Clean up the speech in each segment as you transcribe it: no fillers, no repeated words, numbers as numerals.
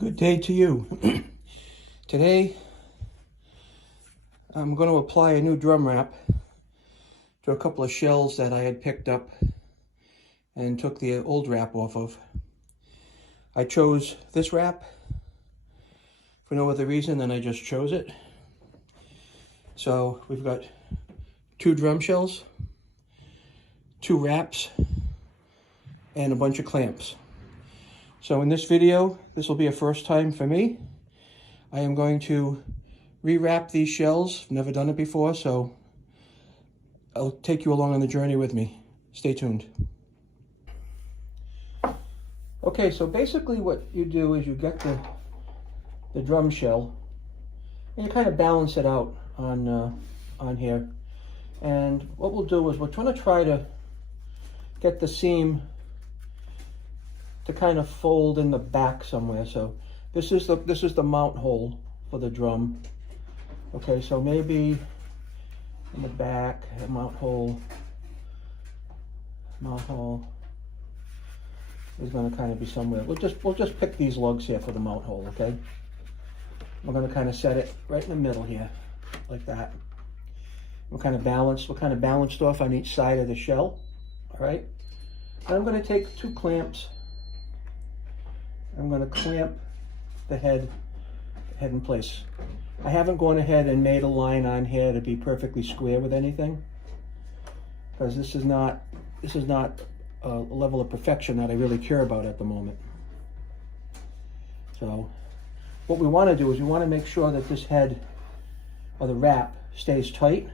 Good day to you. Today, I'm going to apply a new drum wrap to a couple of shells that I had picked up and took the old wrap off of. I chose this wrap for no other reason than I just chose it. So we've got 2 drum shells, 2 wraps, and a bunch of clamps. So in this video, this will be a first time for me. I am going to rewrap these shells. I've never done it before, so I'll take you along on the journey with me. Stay tuned. Okay, so basically what you do is you get the drum shell and you kind of balance it out on here. And what we'll do is we're going to try to get the seam to kind of fold in the back somewhere. So this is the mount hole for the drum. Okay, so maybe in the back, a mount hole is going to kind of be somewhere. We'll just pick these lugs here for the mount hole. Okay, we're going to kind of set it right in the middle here, like that. We're kind of balanced off on each side of the shell. All right, and I'm going to take 2 clamps. I'm going to clamp the head in place. I haven't gone ahead and made a line on here to be perfectly square with anything, because this is not a level of perfection that I really care about at the moment. So what we want to do is we want to make sure that this head or the wrap stays tight,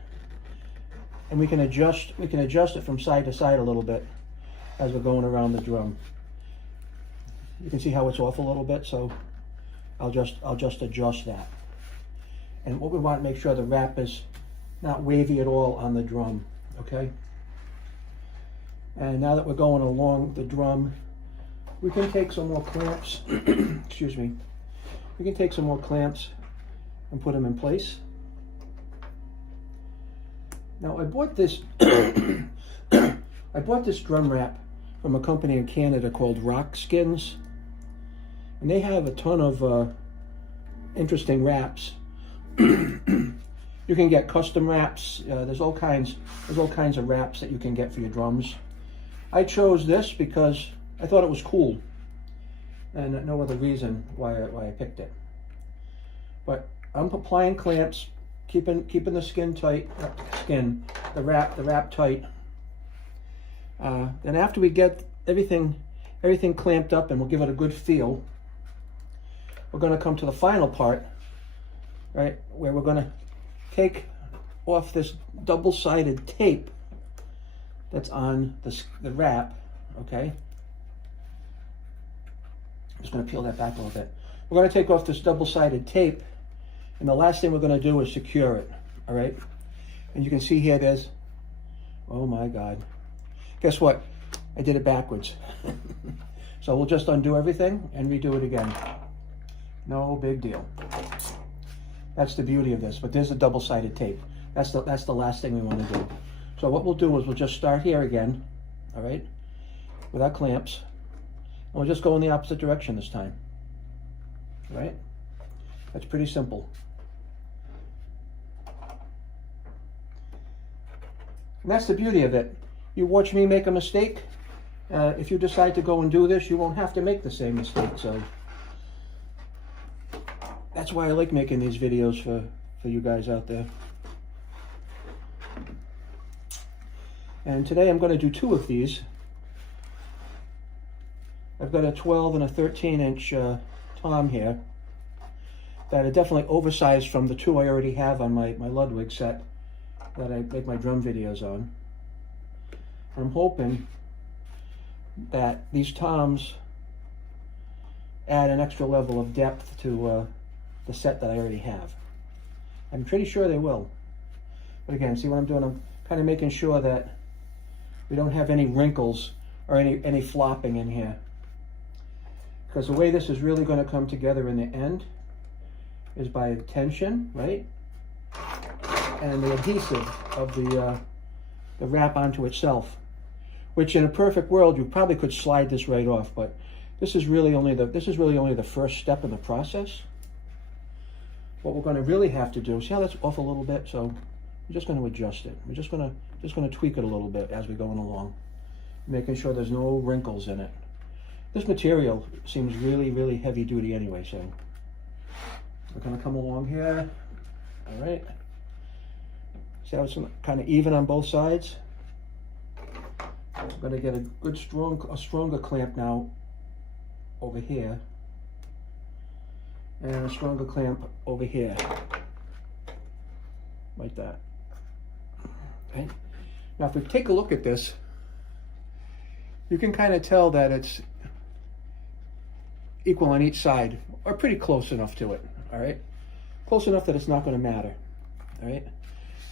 and we can adjust it from side to side a little bit as we're going around the drum. You can see how it's off a little bit, so I'll just adjust that. And what we want to make sure the wrap is not wavy at all on the drum, okay? And now that we're going along the drum, we can take some more clamps, excuse me. We can take some more clamps and put them in place. Now I bought this, I bought this drum wrap from a company in Canada called Reskinning. And they have a ton of interesting wraps. You can get custom wraps. There's all kinds of wraps that you can get for your drums. I chose this because I thought it was cool, and no other reason why I picked it. But I'm applying clamps, keeping the skin tight, the wrap tight. Then after we get everything clamped up and we'll give it a good feel, we're going to come to the final part, right, where we're going to take off this double-sided tape that's on the wrap, okay? I'm just going to peel that back a little bit. We're going to take off this double-sided tape, and the last thing we're going to do is secure it, all right? And you can see here there's, oh my God. Guess what? I did it backwards. So we'll just undo everything and redo it again. No big deal. That's the beauty of this, but there's a double-sided tape. That's the last thing we want to do. So what we'll do is we'll just start here again, all right, with our clamps, and we'll just go in the opposite direction this time, all right? That's pretty simple. And that's the beauty of it. You watch me make a mistake. If you decide to go and do this, you won't have to make the same mistake. So that's why I like making these videos for you guys out there. And today I'm going to do 2 of these. I've got a 12 and a 13-inch tom here that are definitely oversized from the 2 I already have on my Ludwig set that I make my drum videos on. I'm hoping that these toms add an extra level of depth to the set that I already have. I'm pretty sure they will. But again, see what I'm doing? I'm kind of making sure that we don't have any wrinkles or any flopping in here. Because the way this is really going to come together in the end is by tension, right? And the adhesive of the wrap onto itself. Which in a perfect world, you probably could slide this right off, but This is really only the first step in the process. What we're going to really have to do, see how that's off a little bit? So we're just going to adjust it. We're just going to tweak it a little bit as we're going along, making sure there's no wrinkles in it. This material seems really, really heavy duty anyway, so we're going to come along here. All right. See how it's kind of even on both sides? I'm going to get a good stronger clamp now over here, and a stronger clamp over here, like that. Okay. Now if we take a look at this, you can kind of tell that it's equal on each side, or pretty close enough to it, all right? Close enough that it's not going to matter, all right?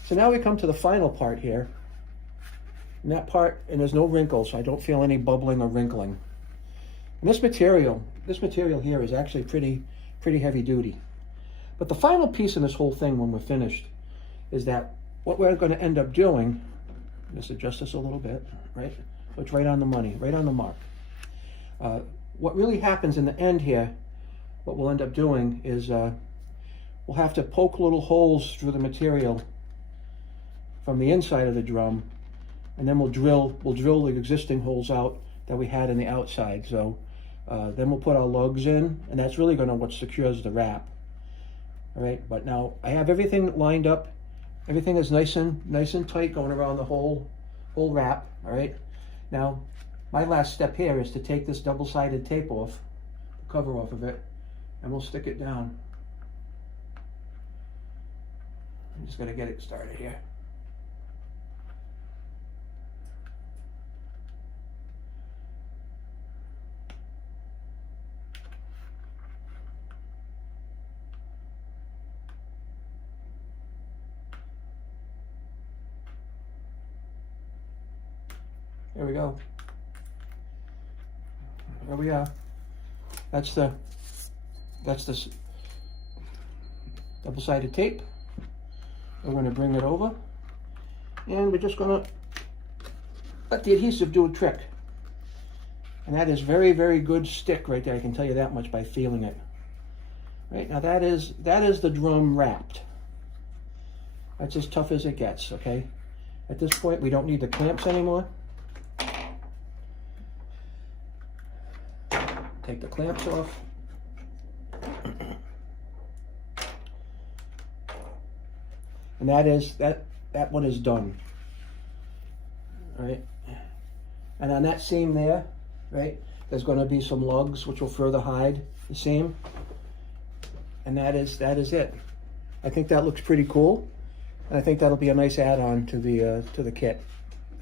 So now we come to the final part here. And that part, and there's no wrinkles, so I don't feel any bubbling or wrinkling. And this material here is actually pretty heavy duty. But the final piece in this whole thing when we're finished is that what we're going to end up doing, let's adjust this a little bit, right? So it's right on the money, right on the mark. What really happens in the end here, what we'll end up doing is we'll have to poke little holes through the material from the inside of the drum, and then we'll drill the existing holes out that we had in the outside. So then we'll put our lugs in, and that's really going to what secures the wrap. All right, but now I have everything lined up. Everything is nice and tight going around the whole wrap. All right. Now my last step here is to take this double-sided tape off, the cover off of it, and we'll stick it down. I'm just going to get it started here. There we go. There we are. That's the double-sided tape. We're going to bring it over, and we're just going to let the adhesive do a trick. And that is very, very good stick right there. I can tell you that much by feeling it. Right now, that is the drum wrapped. That's as tough as it gets. Okay. At this point, we don't need the clamps anymore. Take the clamps off. And that one is done. All right. And on that seam there, right, there's going to be some lugs which will further hide the seam. And that is it. I think that looks pretty cool. And I think that'll be a nice add-on to the kit.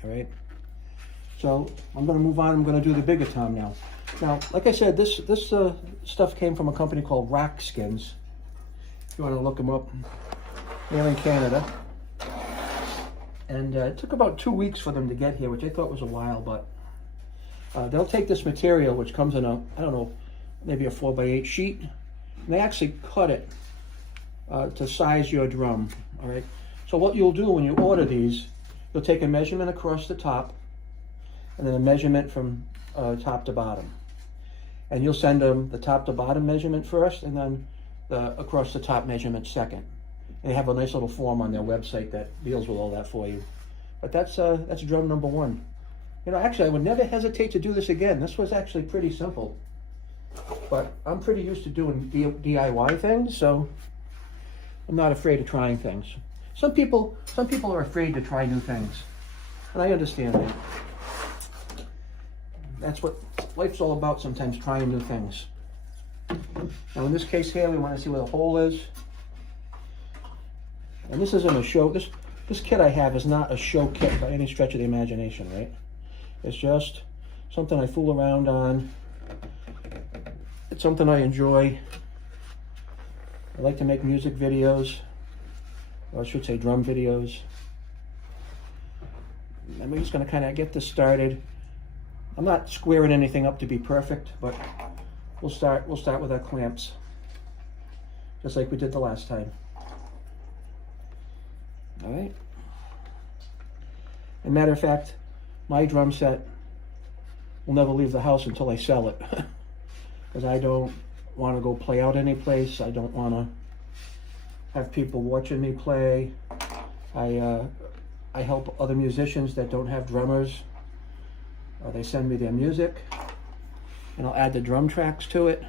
All right. So I'm going to move on. I'm going to do the bigger tom now. Now, like I said, this stuff came from a company called Reskinning. If you want to look them up, they're in Canada. And it took about 2 weeks for them to get here, which I thought was a while, but they'll take this material, which comes in a, I don't know, maybe a 4x8 sheet, and they actually cut it to size your drum, all right? So what you'll do when you order these, you'll take a measurement across the top, and then a measurement from top to bottom. And you'll send them the top to bottom measurement first, and then the across the top measurement second. And they have a nice little form on their website that deals with all that for you. But that's drum number one. You know, actually, I would never hesitate to do this again. This was actually pretty simple. But I'm pretty used to doing DIY things, so I'm not afraid of trying things. Some people are afraid to try new things, and I understand that. That's what life's all about sometimes, trying new things. Now in this case here, we want to see where the hole is. And this isn't a show, this kit I have is not a show kit by any stretch of the imagination, right? It's just something I fool around on. It's something I enjoy. I like to make music videos, or I should say drum videos. And we're just going to kind of get this started. I'm not squaring anything up to be perfect, but we'll start with our clamps, just like we did the last time. All right. As a matter of fact, my drum set will never leave the house until I sell it. because I don't want to go play out any place. I don't want to have people watching me play. I help other musicians that don't have drummers. They send me their music, and I'll add the drum tracks to it.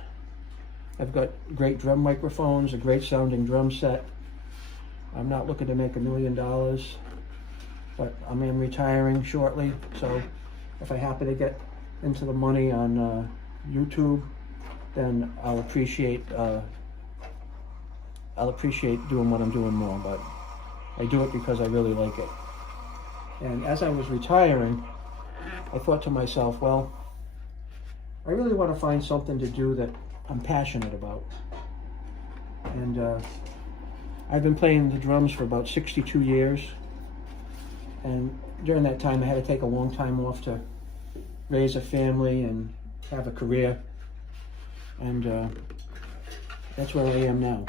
I've got great drum microphones, a great sounding drum set. I'm not looking to make $1 million, but I am retiring shortly, so if I happen to get into the money on YouTube, then I'll appreciate doing what I'm doing more, but I do it because I really like it. And as I was retiring, I thought to myself, well, I really want to find something to do that I'm passionate about. And I've been playing the drums for about 62 years. And during that time, I had to take a long time off to raise a family and have a career. And that's where I am now.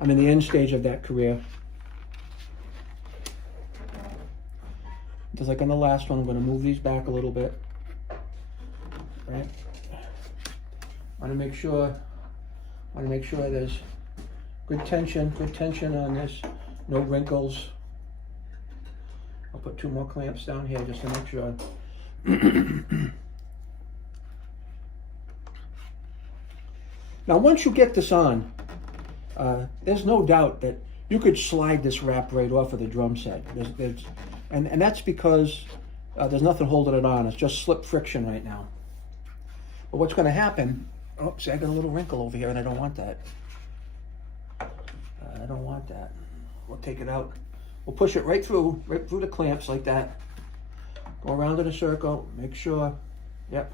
I'm in the end stage of that career. Just like on the last one, I'm going to move these back a little bit. Right? I want to make sure there's good tension on this, no wrinkles. I'll put 2 more clamps down here just to make sure. Now, once you get this on, there's no doubt that you could slide this wrap right off of the drum set. And that's because there's nothing holding it on. It's just slip friction right now. But what's going to happen, oh, see, I got a little wrinkle over here and I don't want that. I don't want that. We'll take it out. We'll push it right through the clamps like that. Go around in a circle, make sure, yep.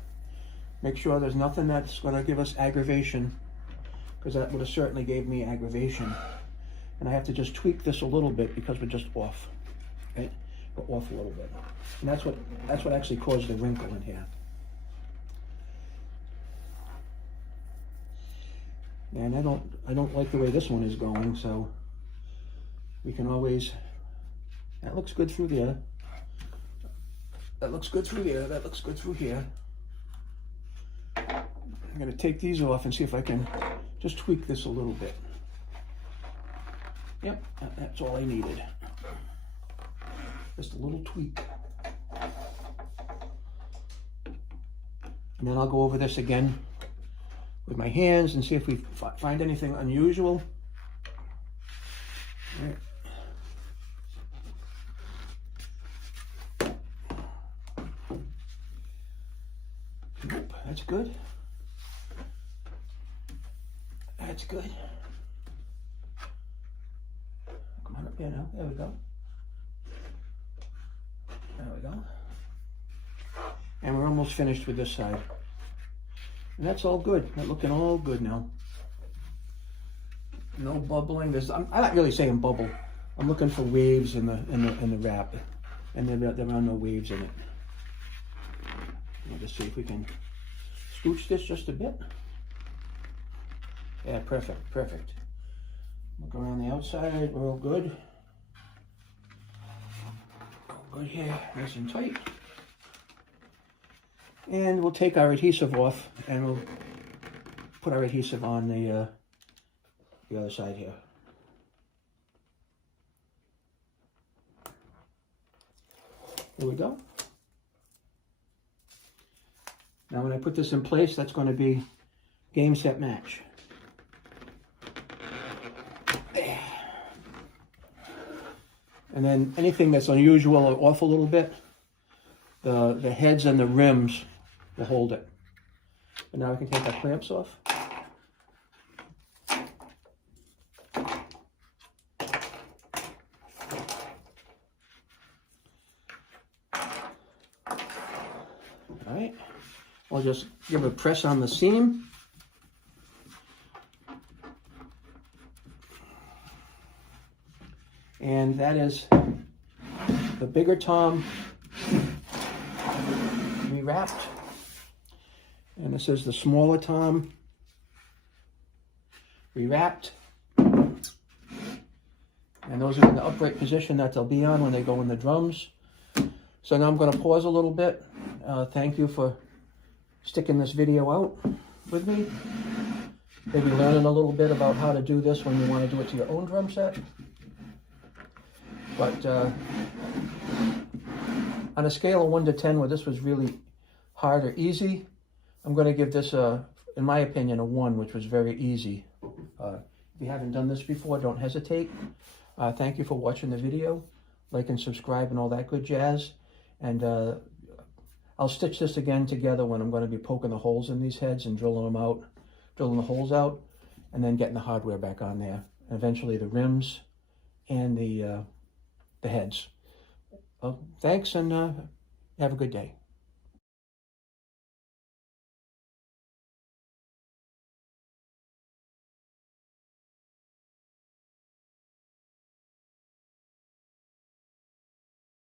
Make sure there's nothing that's going to give us aggravation, because that would have certainly gave me aggravation. And I have to just tweak this a little bit because we're just off, right? We're off a little bit. And that's what actually caused the wrinkle in here. And I don't like the way this one is going, so we can always, that looks good through there. That looks good through here. That looks good through here. I'm going to take these off and see if I can just tweak this a little bit. Yep, that's all I needed. Just a little tweak. And then I'll go over this again with my hands and see if we find anything unusual. All right. Nope, that's good. That's good. Come on up here now. There we go. There we go. And we're almost finished with this side. And that's all good. That's looking all good now. No bubbling. I'm not really saying bubble. I'm looking for waves in the wrap, and there are no waves in it. We'll just see if we can scooch this just a bit. Yeah, perfect, perfect. Look around the outside. We're all good. All good here, nice and tight. And we'll take our adhesive off, and we'll put our adhesive on the other side here. There we go. Now when I put this in place, that's going to be game, set, match. And then anything that's unusual or off a little bit, the heads and the rims will hold it. And now I can take our clamps off. All right, I'll just give a press on the seam. And that is the bigger tom rewrapped. And this is the smaller tom rewrapped. And those are in the upright position that they'll be on when they go in the drums. So now I'm going to pause a little bit. Thank you for sticking this video out with me. Maybe learning a little bit about how to do this when you want to do it to your own drum set. But on a scale of 1 to 10, where this was really hard or easy, I'm going to give this, in my opinion, a 1, which was very easy. If you haven't done this before, don't hesitate. Thank you for watching the video. Like and subscribe and all that good jazz. And I'll stitch this again together when I'm going to be poking the holes in these heads and drilling them out, drilling the holes out, and then getting the hardware back on there. And eventually the rims and the heads. Well, thanks, and have a good day.